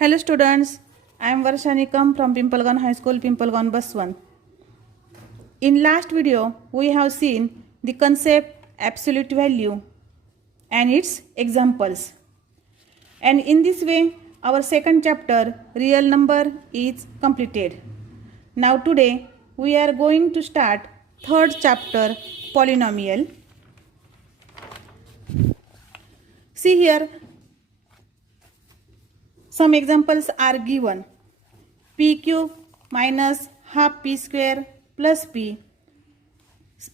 Hello students, I am Varsha Nikam from Pimpalgan High School, Pimpalgan Baswan. In last video, we have seen the concept absolute value and its examples. And in this way, our second chapter, real number, is completed. Now today, we are going to start third chapter, polynomial. See here, some examples are given. P cube minus half p square plus p,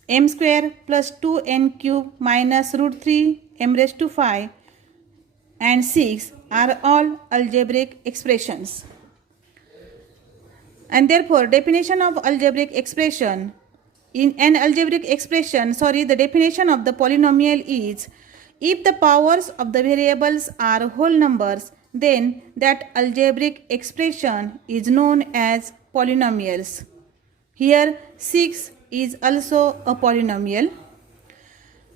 m square plus 2n cube minus root 3 m raised to 5 and 6 are all algebraic expressions. And therefore, definition of algebraic expression, in an algebraic expression, the definition of the polynomial is, if the powers of the variables are whole numbers, then that algebraic expression is known as polynomials. Here 6 is also a polynomial.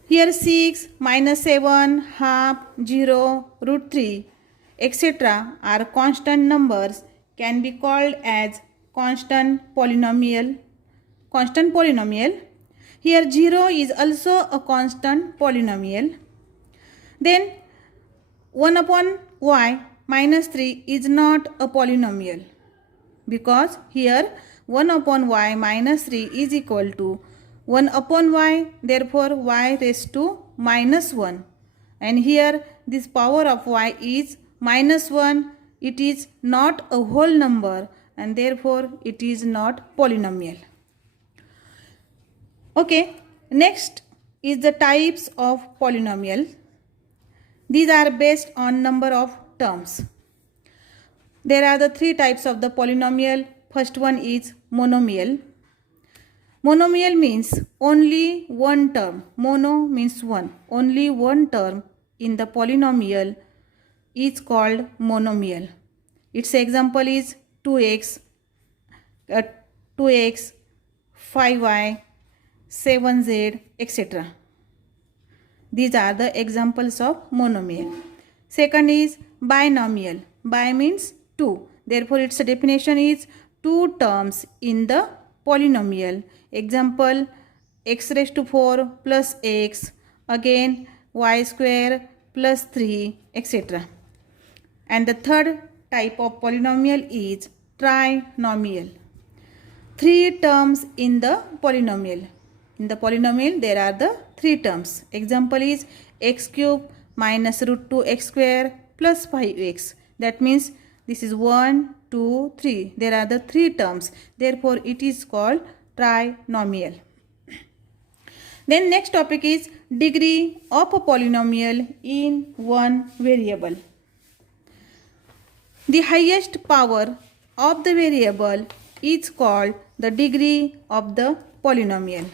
Here 6, minus 7, half, 0, root 3, etc. are constant numbers, can be called as constant polynomial. Here 0 is also a constant polynomial. Then 1 upon y minus 3 is not a polynomial, because here 1 upon y minus 3 is equal to 1 upon y, therefore y raised to minus 1. And here this power of y is minus 1. It is not a whole number and therefore it is not polynomial. Okay, next is the types of polynomial. These are based on number of terms. There are the three types of the polynomial. First one is monomial. Monomial means only one term. Mono means one. Only one term in the polynomial is called monomial. Its example is 2x, 5y, 7z, etc. These are the examples of monomial. Second is binomial. Bi means two. Therefore, its definition is two terms in the polynomial. Example, x raised to 4 plus x, again y square plus 3, etc. And the third type of polynomial is trinomial. Three terms in the polynomial. In the polynomial, there are the three terms. Example is x cube minus root 2x square plus 5x. That means this is 1, 2, 3. There are the three terms. Therefore, it is called trinomial. Then next topic is degree of a polynomial in one variable. The highest power of the variable is called the degree of the polynomial.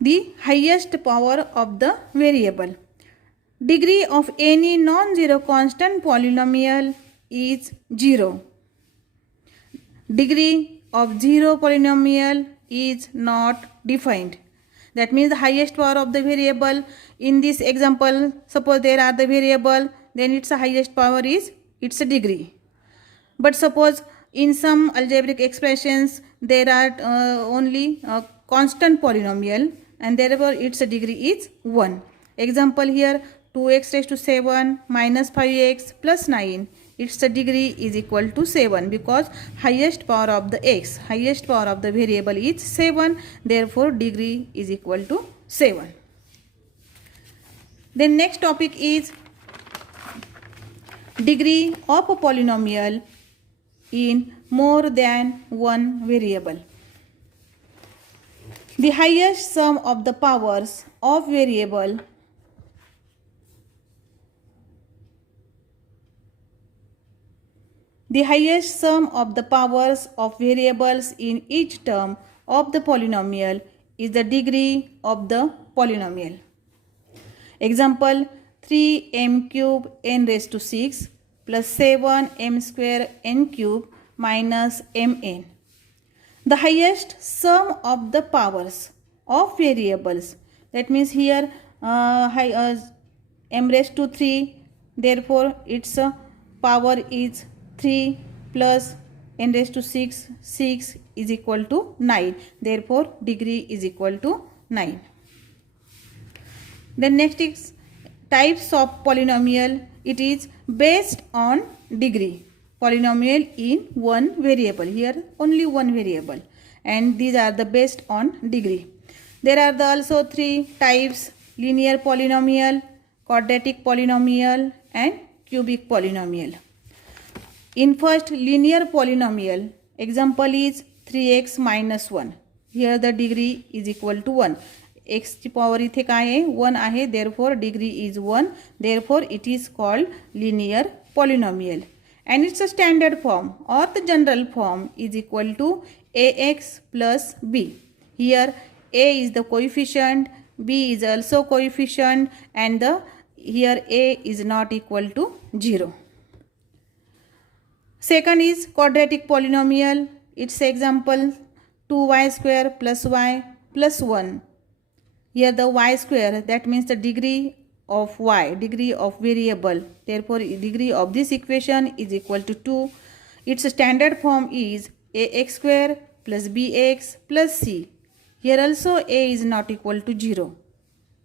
The highest power of the variable. Degree of any non-zero constant polynomial is 0. Degree of zero polynomial is not defined. That means the highest power of the variable. In this example, suppose there are the variable, then its highest power is its degree. But suppose in some algebraic expressions there are only constant polynomial, and therefore its degree is 1. Example here, 2x raised to 7 minus 5x plus 9. Its degree is equal to 7, because highest power of the x, highest power of the variable is 7. Therefore, degree is equal to 7. Then next topic is degree of a polynomial in more than one variable. The highest sum of the powers of variable in each term of the polynomial is the degree of the polynomial. Example, 3m cube n raised to 6 plus 7m square n cube minus mn. The highest sum of the powers of variables, that means here m raised to 3, therefore its power is 3 plus n raised to 6, 6 is equal to 9. Therefore, degree is equal to 9. Then next is types of polynomial. It is based on degree. Polynomial in one variable. Here only one variable. And these are the based on degree. There are also three types: linear polynomial, quadratic polynomial, and cubic polynomial. In first linear polynomial, example is 3x minus 1. Here the degree is equal to 1. x ची power इथे काय आहे 1 आहे, therefore degree is 1, therefore it is called linear polynomial. And its a standard form or the general form is equal to ax plus b. Here a is the coefficient, b is also coefficient, and here a is not equal to 0. Second is quadratic polynomial. Its example 2y square plus y plus 1. Here the y square, that means the degree of y, degree of variable. Therefore, degree of this equation is equal to 2. Its standard form is ax square plus bx plus c. Here also a is not equal to 0.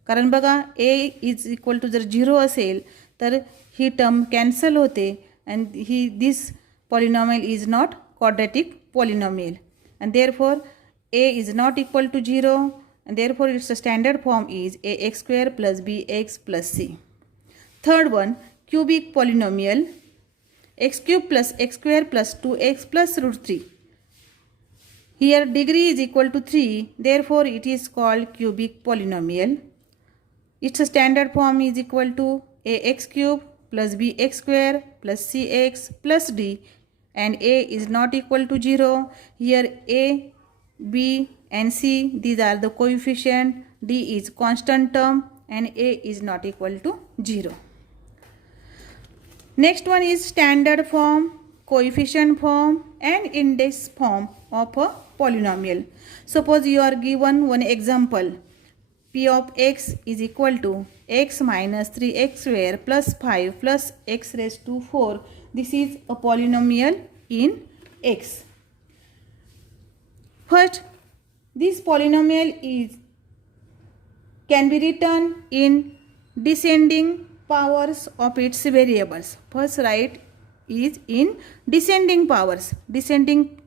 कारण बघा a is equal to जर 0 असेल तर ही term cancel होते and this polynomial is not quadratic polynomial, and therefore a is not equal to 0, and therefore its standard form is ax square plus bx plus c. Third one, cubic polynomial, x cube plus x square plus 2x plus root 3. Here degree is equal to 3, therefore it is called cubic polynomial. Its standard form is equal to ax cube plus bx square plus cx plus d, and a is not equal to 0. Here a, b and c, these are the coefficient, d is constant term, and a is not equal to 0. Next one is standard form, coefficient form, and index form of a polynomial. Suppose you are given one example, p of x is equal to x minus 3x square plus 5 plus x raised to 4. This is a polynomial in x. First, this polynomial can be written in descending powers of its variables. First write is in descending powers. Descending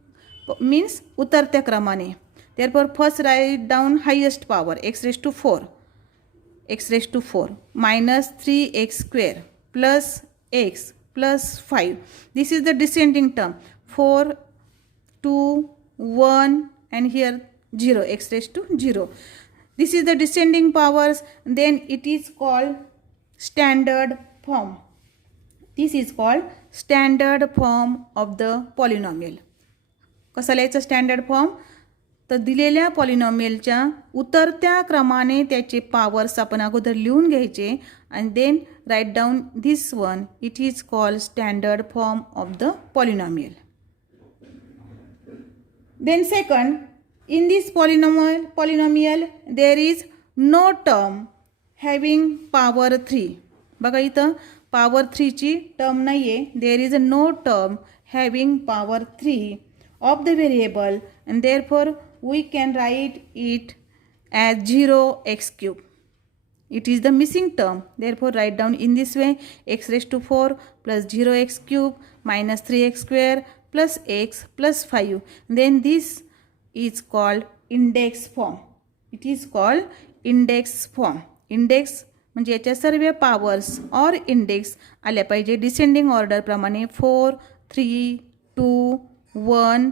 means उतरत्या क्रमाने. Therefore first write down highest power x raised to 4. x raised to 4 minus 3x square plus x plus 5. This is the descending term. 4, 2, 1 and here 0, x raised to 0. This is the descending powers. Then it is called standard form. This is called standard form of the polynomial. कसा लिहायचं standard form? तर दिलेल्या पॉलिनॉमियलच्या उतरत्या क्रमाने त्याचे powers आपण अगोदर लिहून घ्यायचे and then write down this one. It is called standard form of the polynomial. Then second, in this polynomial there is no term having power 3. बघा इथं power 3 ची टर्म नाहीये. There is no term having power 3 of the variable, and therefore we can write it as 0x cube. It is the missing term. Therefore write down in this way: x raised to 4 plus 0x cube minus 3x square plus x plus 5. Then this is called index form. It is called index form. Index म्हणजे याच्या सर्व powers और index आल्या पाहिजे descending order प्रमाणे 4, 3, 2, 1,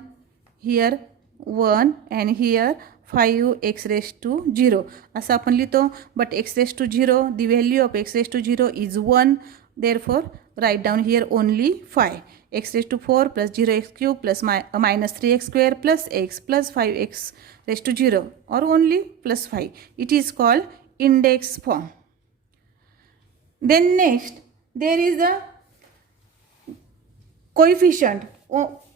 here 1 and here 5 x raised to 0 असं आपण लिहितो. But x raised to 0, the value of x raised to 0 is 1. Therefore write down here only 5. X raised to 4 plus 0x cube plus minus 3x square plus x plus 5x raised to 0 or only plus 5. It is called index form. Then next there is a coefficient.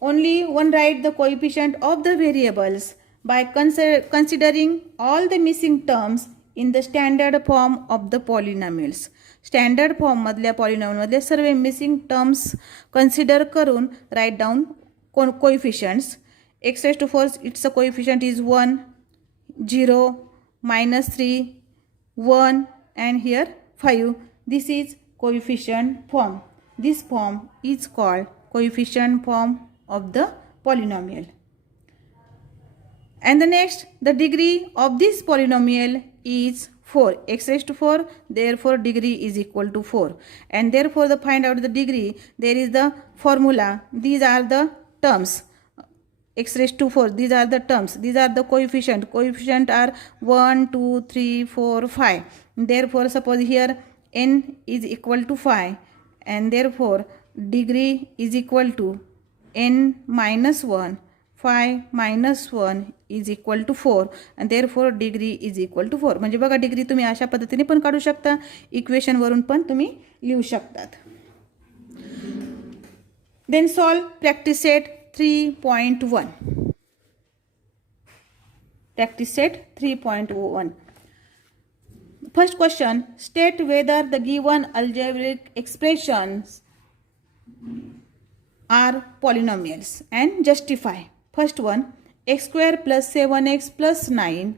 Only one write the coefficient of the variables by considering all the missing terms in the standard form of the polynomials. Standard फॉर्ममधल्या पॉलिनॉमियलमधले सर्व missing terms consider करून write down coefficients. x⁴ it's a coefficient is 1, 0, -3, 1 and here 5. This is coefficient form. This form is called coefficient form of the polynomial. And the next, the degree of this polynomial is 4. x⁴, therefore degree is equal to 4. And therefore to find out the degree, there is the formula. These are the terms. x⁴, these are the terms. These are the coefficient. Coefficient are 1, 2, 3, 4, 5. Therefore suppose here n is equal to 5. And therefore degree is equal to n minus 1. 5 minus 1 is equal to 4 and therefore degree is equal to 4. म्हणजे बघा degree तुम्ही अशा पद्धतीने पण काढू शकता, equation वरून पण तुम्ही लिहू शकतात. Then solve practice set 3.1. Practice set 3.1. First question, state whether the given algebraic expressions are polynomials and justify. First one, x² plus 7x plus 9.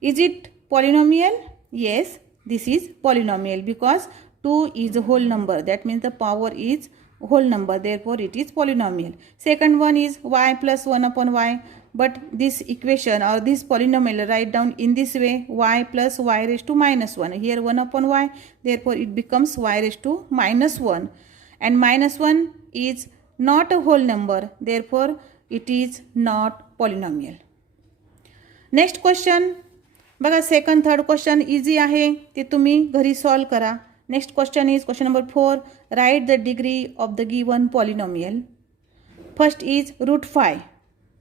Is it polynomial? Yes, this is polynomial because 2 is a whole number. That means the power is whole number. Therefore, it is polynomial. Second one is y plus 1 upon y. But this equation or this polynomial write down in this way, y plus y raised to minus 1. Here 1 upon y. Therefore, it becomes y raised to minus 1. And minus 1 is not a whole number. Therefore, it is not polynomial. Next question, बघा second third question easy आहे, ते तुम्ही घरी solve करा. Next question is question number 4. Right the degree of the given polynomial. First is √5.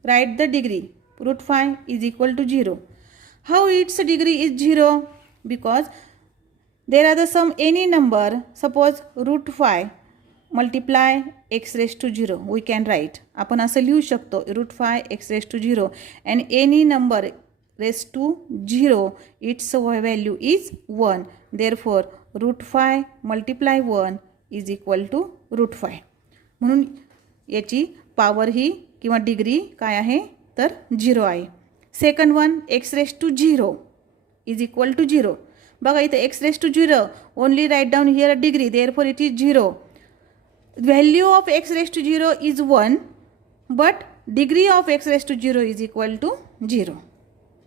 Right the degree. √5 is equal to 0. How its degree is 0? Because there are the sum any number. Suppose √5 multiply x⁻⁴. We can write. आपण असं लिहू शकतो √5 x⁻⁴. And any number raised to 0, its value is 1. Therefore, √5 multiply 1 is equal to √5. म्हणून याची power ही किंवा degree काय आहे तर 0 आहे. Second one, x⁻⁴ is equal to 0. बघा इथे x⁻⁴, only write down here a degree. Therefore it is 0. Value of x⁻⁴ is 1, but degree of x⁻⁴ is equal to 0.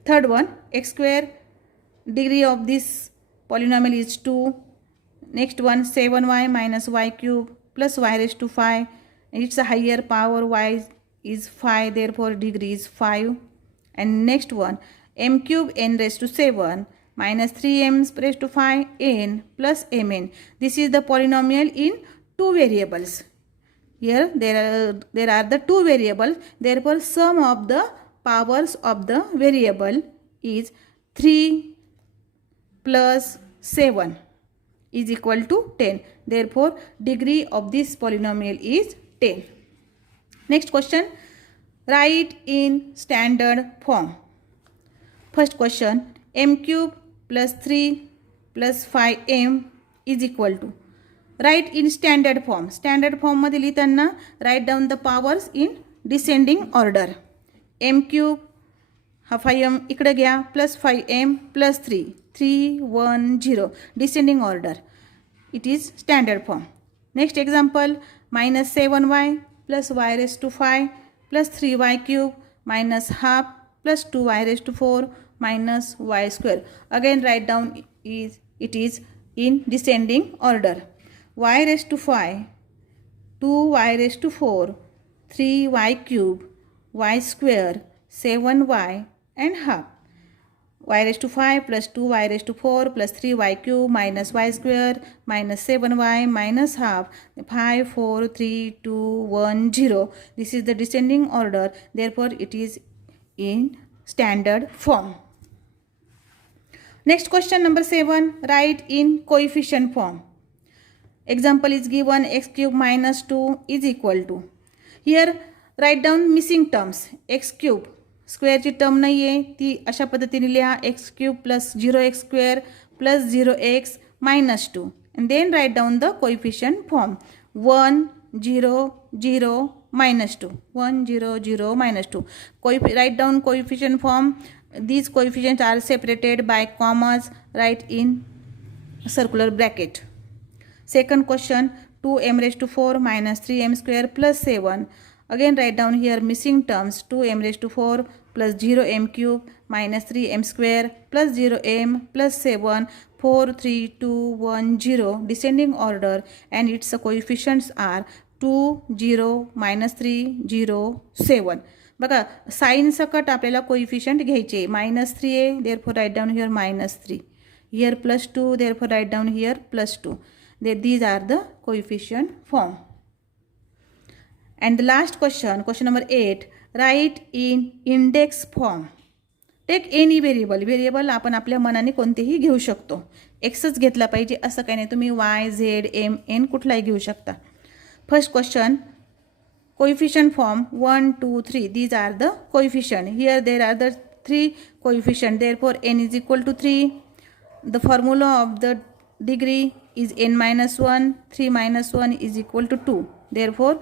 Third one, x², degree of this polynomial is 2. Next one, 7y minus y³ plus y⁵. Its a higher power, y is 5, therefore degree is 5. And next one, m³ n⁻⁷ minus 3m⁻⁵ n plus mn. This is the polynomial in two variables. Here there are the two variables. Therefore, sum of the powers of the variable is 3 plus 7 is equal to 10. Therefore, degree of this polynomial is 10. Next question, write in standard form. First question, m³ plus 3 plus 5m is equal to. Write in standard form. Standard form मध्ये लिहिताना write down the powers in descending order. m³ हा 5m इकडे घ्या plus 5m plus 3 3 1 0 descending order. It is standard form. Next example, minus 7y plus y⁵ plus 3y³ minus half plus 2y⁴ minus y². Again write down it is in descending order. y⁵, 2y⁴, 3y³, y², 7y and half. y⁵ plus 2y⁴ plus 3y³ minus y² minus 7y minus half. 5 4 3 2 1 0. This is the descending order. Therefore, it is in standard form. Next question number 7. Write in coefficient form. Example is given, x³ minus 2 is equal to. Here write down missing terms. x³ स्क्वेअरची term नाही आहे ती अशा पद्धतीने लिहा. x³ plus 0x² plus 0x minus 2. and then write down the coefficient form. 1, 0, 0, minus 2. 1, 0, 0, minus 2. Write down coefficient form. These coefficients are separated by commas. Write in circular bracket. Second question, 2m raised to 4 minus 3m square plus 7. Again write down here missing terms. 2m raised to 4 plus 0m cube minus 3m square plus 0m plus 7. 4, 3, 2, 1, 0 descending order, and its coefficients are 2, 0, minus 3, 0, 7. बघा sign सकट आपल्याला coefficient घ्यायचे. -3 आहे, therefore write down here -3. Here +2, therefore write down here +2. These are the coefficient form. And the last question, question number 8, write in index form. Take any variable आपण आपल्या मनाने कोणतेही घेऊ शकतो. एक्सच घेतला पाहिजे असं काही नाही, तुम्ही वाय, झेड, एम, एन कुठलाही घेऊ शकता. First question, coefficient form 1, 2, 3. These are the coefficient. Here there are the 3 coefficient. Therefore n is equal to 3. The formula of the degree is n minus 1. 3 minus 1 is equal to 2. Therefore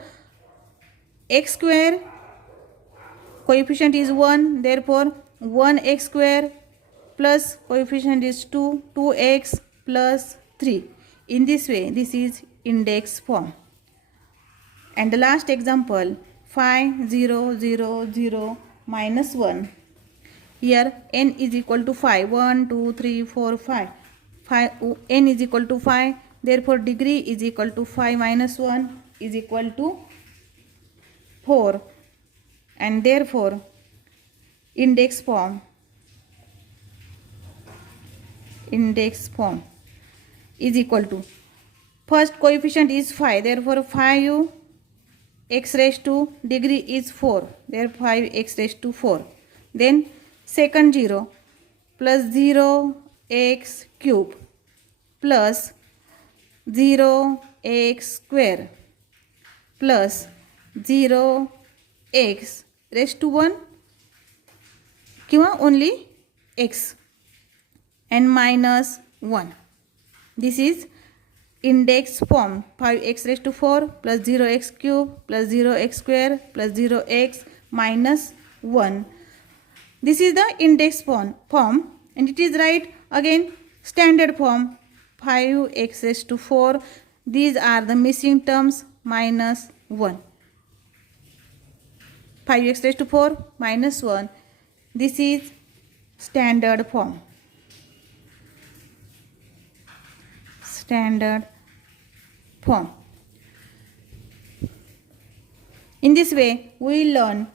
x square coefficient is 1. Therefore 1x square plus coefficient is 2, 2x plus 3. In this way, this is index form. And the last example, 5, 0, 0, 0, minus 1. Here n is equal to 5. 1, 2, 3, 4, 5. N is equal to 5. Therefore degree is equal to 5 minus 1 is equal to 4. And therefore index form is equal to, first coefficient is 5, therefore 5 x raised to degree is 4, therefore 5x raised to 4. Then second 0 plus 0x cube plus 0x square plus 0x raised to 1 किंवा only x and minus 1. This is index form. 5x raised to 4 plus 0x cube plus 0x square plus 0x minus 1. This is the index form, and it is right again standard form. 5x raised to 4. These are the missing terms, minus 1. 5x raised to 4 minus 1. This is standard form. In this way, we learn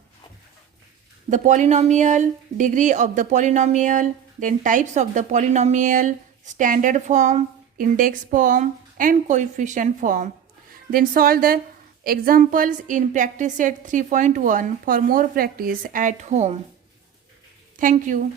the polynomial, degree of the polynomial, then types of the polynomial, standard form, index form, and coefficient form. Then solve the examples in practice set 3.1 for more practice at home. Thank you.